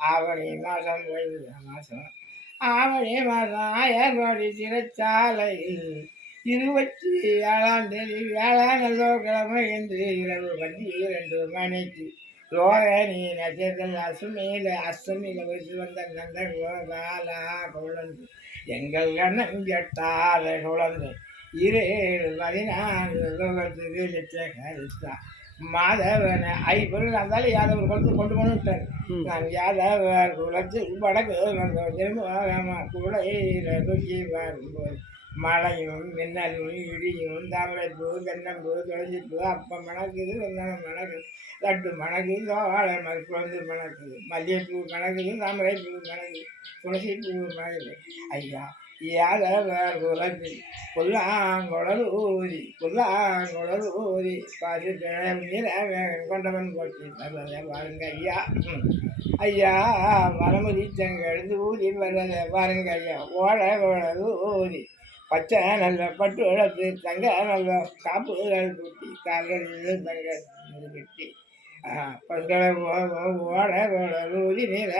ஆவணி மாதம் மாதம் ஆவணி மாதம் ஆயர்வாடி சிறைச்சாலையில் 27ஆம் தேதி வேளாண் கிழமை என்று இரவு 12 மணிக்கு ரோகிணி நட்சத்திரத்தில் அசுமியில் வயசு வந்த நந்தன் கோபாலா குழந்தை எங்கள் கண்ணன் கெட்டாத குழந்தை 14 லோகத்துக்கு லட்சம் மாதவன் ஐம்பொருள் இருந்தாலும் யாதவர் குளத்தில் கொண்டு போனுட்டார். நான் யாதவர் குளத்தில் வடக்கு குளையில தூக்கி வரும்போது மழையும் மின்னலும் இடியும் தாமரைப்பூ தென்னம்பூ தொலைஞ்சிப்பூ அப்பம் மணக்குது வெந்தனம் மணக்குது லட்டு மணக்குது சோழ குழந்தை மணக்குது மல்லிகைப்பூ மணக்குது தாமரைப்பூ மணக்குது துளசி பூ மணக்குது ஐயா யாதவர் குலத்தில் புல்லாங்குழல் ஊதி பாசி கொண்டவன் போட்டி வர்றதை பாருங்க ஐயா. ஐயா மரமுதி செங்கெழுந்து ஊதி வர்றதை பாருங்க ஐயா. குழல் ஊதி பச்சை நல்ல பட்டு இழத்து தங்க நல்ல காப்புகள் தூட்டி கால்களில் தங்க கட்டி பல்களை குழல் ஊதி நீல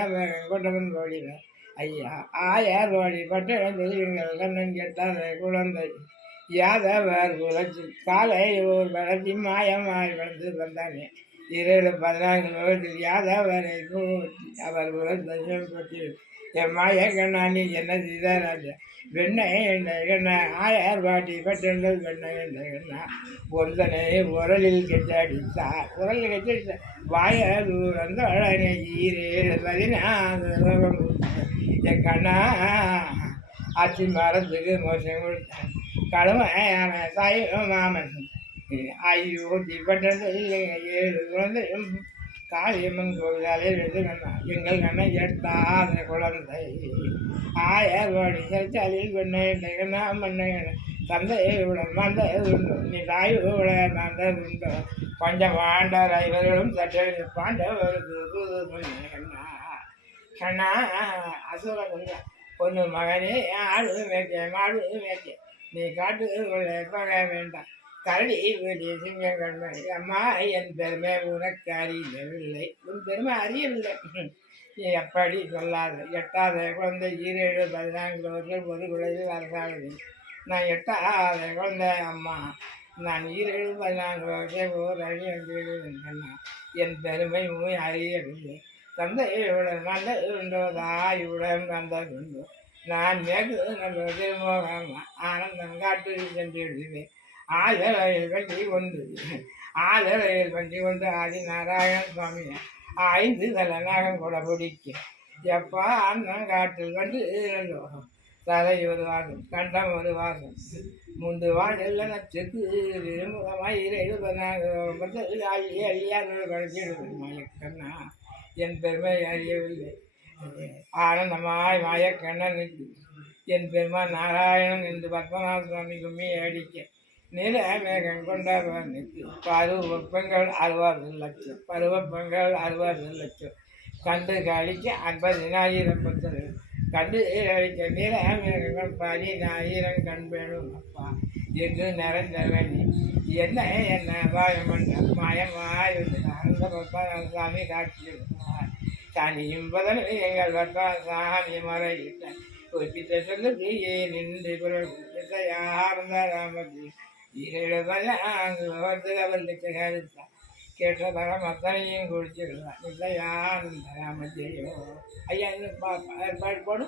கொண்டவன் கோடின ஐயா. ஆயார் வாடி பட்டணத்தில் எங்கள் கண்ணன் கெட்டாத குழந்தை யாதவர் குலத்தில் காலை ஒரு வளர்ச்சி மாயமாய் வந்து வந்தானே 14 வருடத்தில் யாதவரை அவர் குலத்தையும் பற்றி என் மாய கண்ணாணி என்ன சீதாராஜா வெண்ணை எண்ண ஆயார் வாட்டி பட்டணங்கள் வெண்ணை எண்ண ஒருத்தனை உரலில் கெட்டடித்தார் உரலில் கெட்டடித்த வாய தூரம் தழனை 14 என் கண்ணா ஆட்சி மரத்துக்கு மோசம் கொடுத்தேன் கடுமையான தாயும் மாமன் ஐயோ தீப்பட்டது 7 குழந்தையும் காளியம்மன் கோவிலாலே எங்கள் கண்ணை எட்டாத குழந்தை ஆயர் வாடி சச்சாலில் பெண்ணை மண்ணை தந்தையுடன் வந்ததுண்டோ நீ தாயோட வந்ததுண்டோ கொஞ்சம் பாண்டவர் இவர்களும் சற்று பாண்டவருக்கு கண்ணா அசுரன் பொண்ணு மகனே ஆடு மேய்க்க நீ காட்டுக்குள்ளே போக வேண்டாம் கரடி வெளியே சிங்க கண்மணி அம்மா என் பெருமை உனக்கு அறியவில்லை உன் பெருமை அறியவில்லை நீ எப்படி சொல்லாத எட்டாத குழந்தை 14 வருஷம் ஒரு குழந்தையில் அரசாங்க நான் எட்டாத குழந்தை அம்மா நான் 14 வருஷம் ஒரு அடி அண்ணா என் பெருமை அறியவில்லை தந்தையுடன் வந்ததுண்டோ தாயுடன் வந்ததுண்டோ நான் மேற்கு நல்ல திருமோகம் ஆனந்தம் காட்டு சென்று எழுதுவேன் ஆதரையில் வண்டி கொண்டு ஆதி நாராயண சுவாமி 5 தலை நாகம் கூட பிடிக்க எப்பா அண்ணன் காட்டில் வந்து தலை ஒரு வாசம் கண்டம் ஒரு வாசம் முந்து வாழல நச்சுக்கு திருமுகமாய் 14 அழியாத கண்ணா என் பெருமை அறியவில்லை ஆனந்தமாய் மாயக்கண்ணனுக்கு என் பெருமா நாராயணன் என்று பத்மநாப சுவாமி கும்மி அடிக்க நில மேகம் கொண்டவனுக்கு பருவப்பங்கள் 60 லட்சம் கண்டு கழிக்க 50,000 பத்தது கண்டு அழிக்க நில மேகங்கள் 10,000 கண் வேணும் அப்பா என்று நிறைந்தவன் என்ன வாயமன்ற மாயமாய் அந்த பத்மநாப சுவாமி காட்சியிருப்பார் சாணியும் பதனை எங்கள் வட்டா சாணி மறையிட்ட குறிப்பிட்ட சொல்லுக்கு ஏன் நின்று குரல் யார்ந்த ராமதி 7 அவர்களுக்கு கேட்ட தரம் அத்தனையும் குடிச்சிடலாம் இல்லை யார் ராமஜெயோ ஐயா பாடு